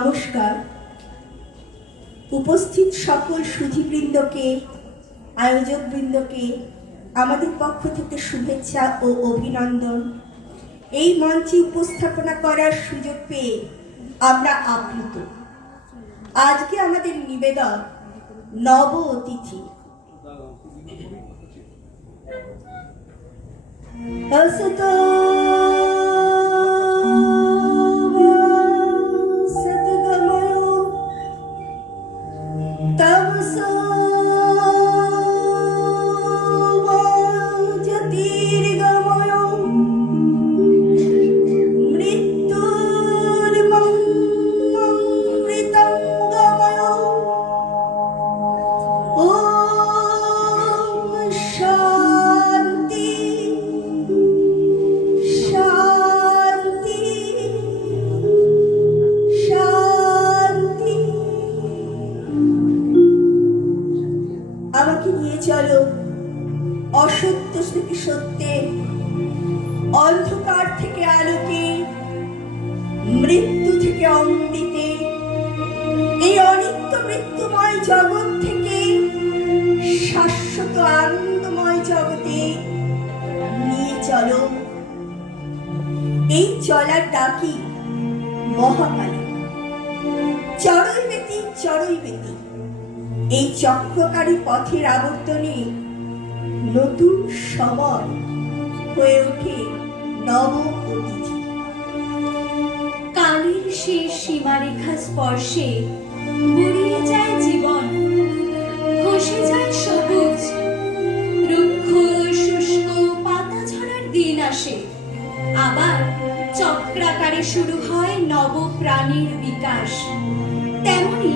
নমস্কার। উপস্থিত সকল সুধীবৃন্দকে আয়োজকবৃন্দকে আমাদের পক্ষ থেকে শুভেচ্ছা ও অভিনন্দন। এই মঞ্চে উপস্থাপনা করার সুযোগ পেয়ে আমরা আপ্লুত। আজকে আমাদের নিবেদন নব অতিথি। অসুতোষ আনন্দময় জগতে। নিয়ে চলো। এই চলার ডাকি মহাকালী। চড়ই বেতি চড়ই বেতি। এই চক্রকারী পথের আবর্তনে নতুন সময় হয়ে ওঠে নব অতিথি কালের শেষ সীমারেখা স্পর্শে বুড়িয়ে হয় নব প্রাণীর বিকাশ। তেমনি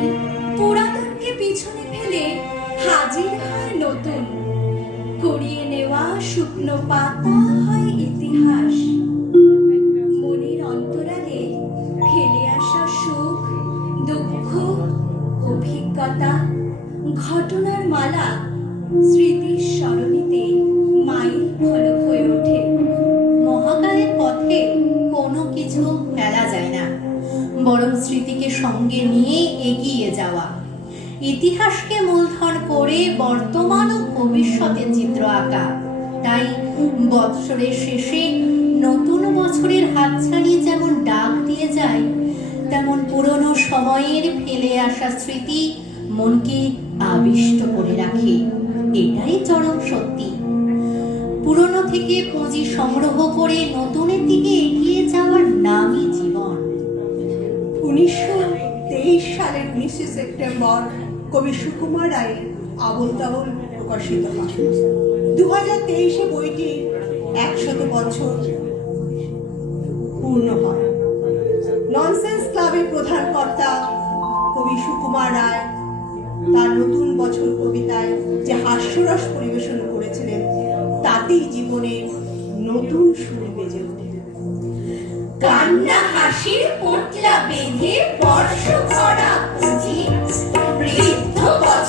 পুরাতনকে পিছনে ফেলে হাজির হয় নতুন। করিয়ে নেওয়া শুকনো পাতা হয় ইতিহাস। মনের অন্তরালে ফেলে আসা সুখ, দুঃখ, অভিজ্ঞতা, ঘটনার মালা স্মৃতির ইতিহাসকে মূলধন করে বর্তমান ও ভবিষ্যতের চিত্র আঁকা। তাই বৎসরের শেষে নতুন বছরের হাতছানি যেমন ডাক দিয়ে যায়, তেমন পুরনো সময়ের ফেলে আসা স্মৃতি মনকে আবিষ্ট করে রাখে। এটাই চরম সত্যি। পুরনো থেকে পুঁজি সংগ্রহ করে নতুনের দিকে এগিয়ে যাওয়ার নামই জীবন। উনিশশো তেইশ সালের উনিশে সেপ্টেম্বর কবি সুকুমার রায়ের আবল তাবল প্রকাশিত হয়। দু হাজার তেইশে বইটি একশত বছর পূর্ণ হয়। ননসেন্স ক্লাবের প্রধান কর্তা কবি সুকুমার রায় তার নতুন বছর কবিতায় যে হাস্যরস পরিবেশন করেছিলেন, তাতেই জীবনে নতুন সুর বেজে ওঠে। কান্না হাসির পোটলা বেঁধে বর্ষ ভরা পুঁজি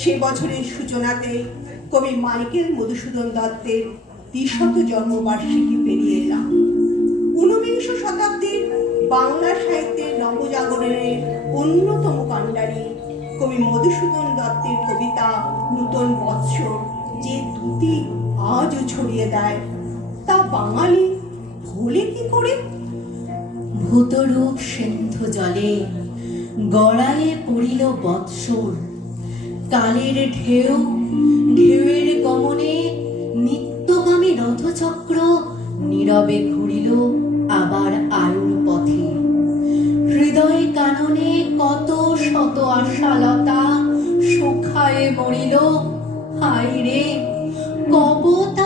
সে বছরের সূচনাতে কবি মাইকেল মধুসূদন দত্তের দ্বিশত জন্মবার্ষিকী পেরিয়ে এলাম। ঊনবিংশ শতাব্দীর বাংলা সাহিত্যের নবজাগরণের অন্যতম কাণ্ডারী কবি মধুসূদন দত্তের কবিতা নূতন বৎসর যে দুটি আজও ছড়িয়ে দেয়, তা বাঙালি ভোলে কি করে? ভূতরূপ সিন্ধু জলে গড়ায়ে পড়িল বৎসর। কালের ঢেউ, ঢেউয়ের গমনে নিত্যগামী রথচক্র নীরবে ঘুরিল আবার আয়ুর পথে। হৃদয় কাননে কত শত আশালতা, সুখায় মরিল হায় রে কবতা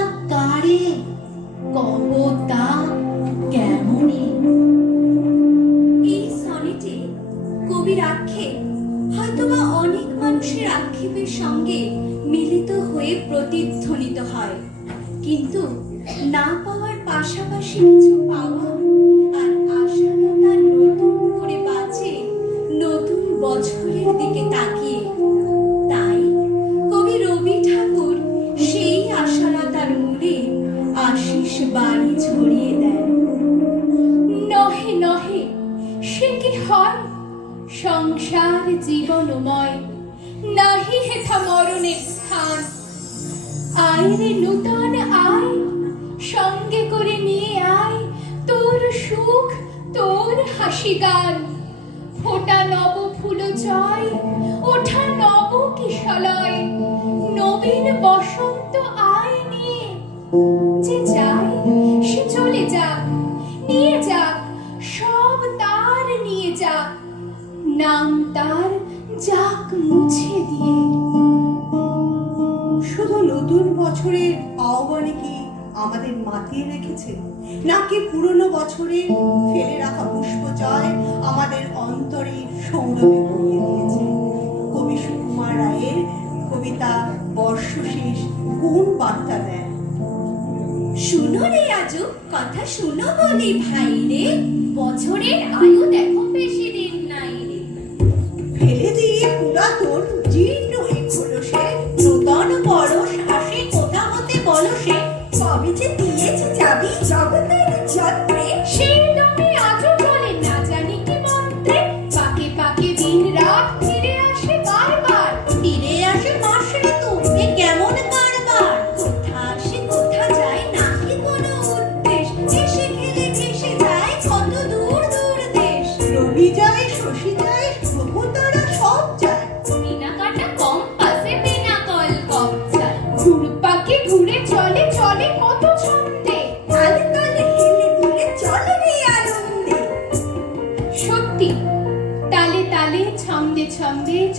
জীবনময়, নাহি হেথা মরণের স্থান। আয় রে নূতন আয়, সঙ্গে করে নিয়ে আয়, তোর সুখ, তোর হাসি গান। ফোটা নব ফুল জয়, ওঠা নব কিশলয়, নবীন বসন্ত আয় নিয়ে। যে যায় সে চলে যাক, নিয়ে যাক, সব তার নিয়ে যাক। নাম যাক মুছে দিয়ে। শুধু নতুন বছরের আহ্বানে কি আমাদের মাতিয়ে রেখেছে? নাকি পুরনো বছরে ফেলে রাখা পুষ্প জয় আমাদের অন্তরে সৌরভে ভরিয়ে দিয়েছে? কবি সুকুমার রায়ের কবিতা বর্ষশেষ কোন বার্তা দেয়? শুনো রে আজু কথা শুনো বলি ভাই রে। বছরের আয়ু দেখো বেশি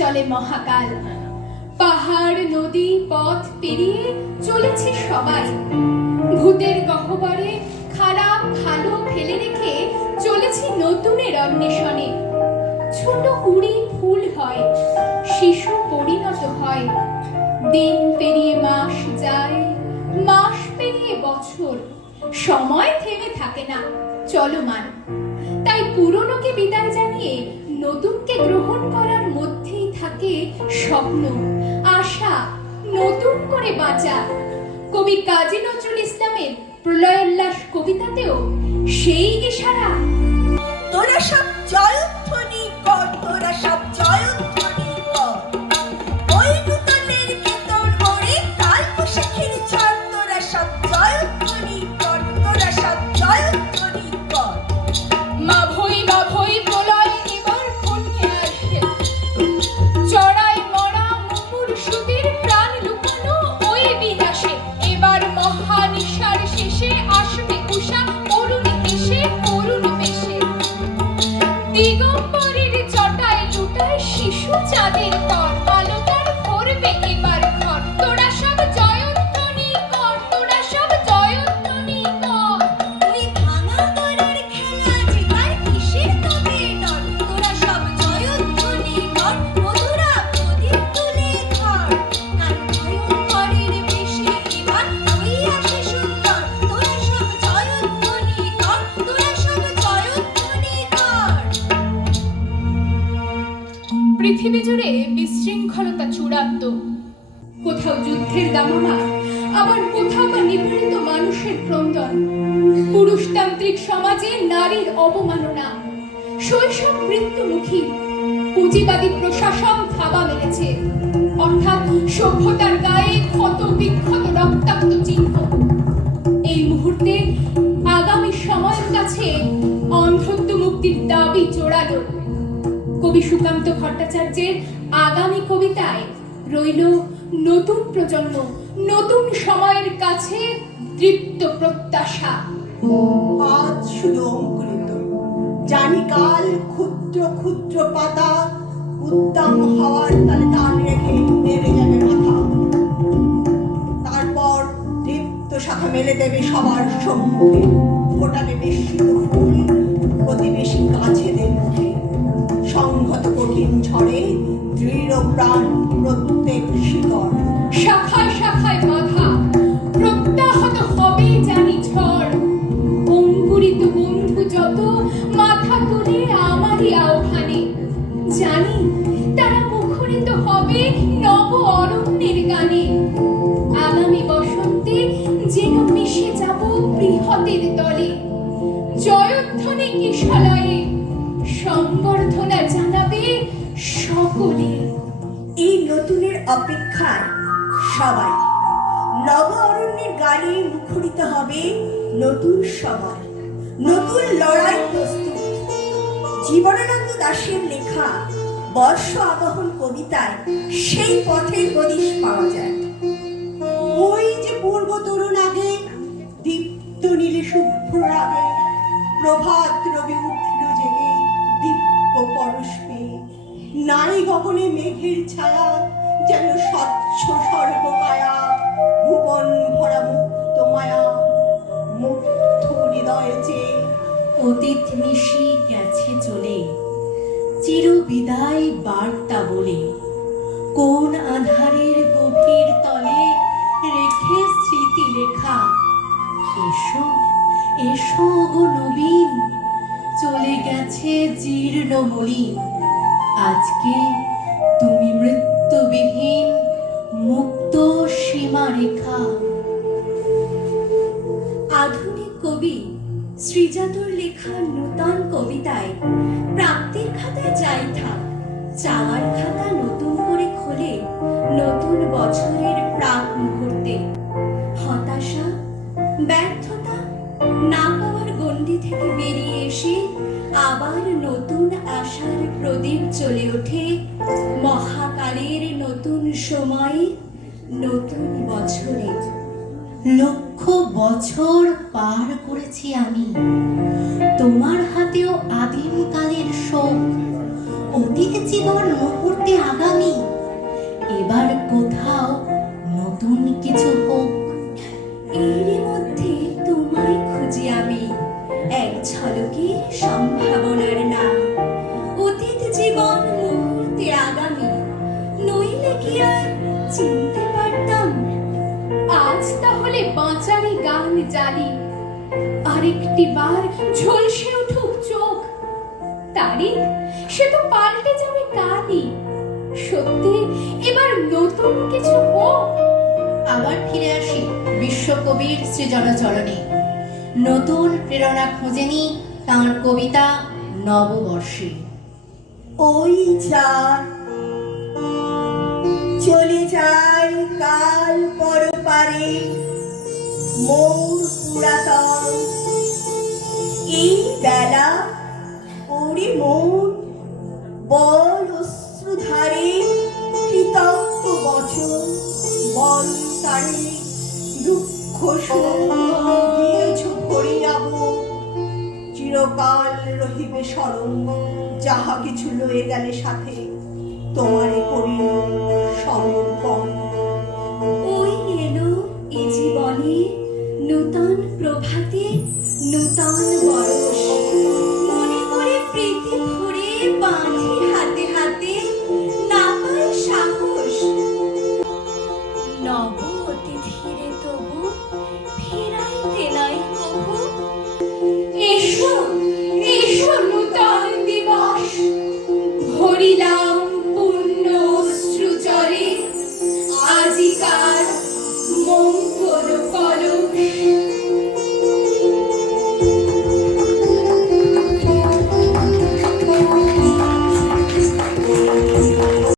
চলে মহাকাল। পাহাড়, নদী, পথ পেরিয়ে চলেছে সবাই। ভূতের গহ্বরে খারাপ ভালো ফেলে রেখে চলেছে নতুনের অন্বেষণে। ছোট কুড়ি ফুল হয়, শিশু পরিণত হয়। দিন পেরিয়ে মাস যায়, মাস পেরিয়ে বছর। সময় থেমে থাকে না, চলমান। তাই পুরনোকে বিদায় জানিয়ে নতুনকে গ্রহণ করার মধ্যেই থাকে স্বপ্ন, আশা নতুন করে বাঁচা। কবি কাজী নজরুল ইসলামের প্রলয়োল্লাস কবিতাতেও সেই ইশারা। তোরা সব জয়ধ্বনি কর, তোরা সব দিগম্বরের চটায় লুটায় শিশু চাঁদের তর। পৃথিবী জুড়ে বিশৃঙ্খলতা চূড়ান্ত। কোথাও যুদ্ধের দামামা, আবার কোথাও বা নিপীড়িত মানুষের ক্রন্দন। পুরুষতান্ত্রিক সমাজে নারীর অবমাননা। শৈশব মৃত্যুমুখী, পুঁজিবাদী প্রশাসন থাবা মেরেছে। অর্থাৎ সভ্যতার গায়ে ক্ষত বিক্ষত রক্তাক্ত চিহ্ন। এই মুহূর্তে আগামী সময়ের কাছে অন্ধত্ব মুক্তির দাবি জোরালো কবি সুকান্ত ভট্টাচার্যের আগামী কবিতায় রইল নতুন প্রজন্ম, নতুন সময়ের কাছে তৃপ্ত প্রত্যাশা। আজ শুধু অঙ্কুরিত। জানি কাল ক্ষুদ্র ক্ষুদ্র পাতা উদ্দাম হওয়ার তালে টান রেখে নেমে যাবে মাথা। তারপর দীপ্ত শাখা মেলে দেবে সবার সম্মুখে। ফোটাবে বিস্মিত ফুল প্রতিবেশী কাছেদের প্রাণ প্রত্যেক শিকড়। শাখা অপেক্ষায় সবাই। নব অরণ্যের গানে মুখরিত হবে নতুন সময়। নতুন লড়াই প্রস্তুত। জীবনানন্দ দাশের লেখা বর্ষ আগমন কবিতায় সেই পথের হদিশ পাওয়া যায়। ওই যে পূর্ব তরুণ আগে, দীপ্ত নীলে শুভ্র রাগে, প্রভাত রবি উঠল জেগে দিব্য পরশ পেয়ে নাই গগনে মেঘের ছায়া যেন স্বচ্ছ সর্বকায়া ভুবন ভরা মুক্ত মায়া মুগ্ধ হৃদয়ে চেয়ে অতীত নিশি গেছে চলে, চির বিদায় বার্তা বলে, কোন আধারের গভীর তলে রেখে স্মৃতি লেখা, এসো এসো গো নবীন, চলে গেছে জীর্ণ মলিন, আজকে মৃত্যুবিহীন মুক্ত সীমারেখা। আধুনিক কবি শ্রীজাতর লেখা নূতন কবিতায় প্রাপ্তির খাতায় যাই থাক, চাওয়ার খাতা নতুন করে খোলে নতুন বছরের প্রাক মুহূর্তে। হতাশা, ব্যর্থতা না পাওয়ার গণ্ডি থেকে বেরিয়ে এসে আবার নতুন আশার প্রদীপ জ্বলে ওঠে মহাকালের নতুন সময়ে, নতুন বছরে লক্ষ বছর পার করেছি আমি। তোমার হাতেও আদিমকালের শোক, অতীত জীবন মুহূর্তে আগামী। এবার কোথাও নতুন কিছু হোক। এর মধ্যে তোমায় খুঁজি আমি। এক ঝলকের সম্ভাবনার আরেকটি বার ঝলসে উঠুক চোখ। তারিখ সে তো পাল্টে যাবে কালই সত্যি এবার নতুন কিছু হোক। আবার ফিরে আসি বিশ্বকবির সৃজনচরণে। নতুন প্রেরণা খুঁজেনি তাঁর কবিতা নববর্ষে। ওই চার চলে যায় কাল পরপারে। মোর বেলা ওরে মন বল অশ্রুধারে কৃতজ্ঞ বছর বল তারে দুঃখ দিয়েছ চিরকাল রহিবে স্মরণ যাহা কিছু লয়ে গেলে সাথে তোমারে করিল সমর্পণ। ওই এলো এ জীবনে নূতন প্রভাতে নূতন বরষ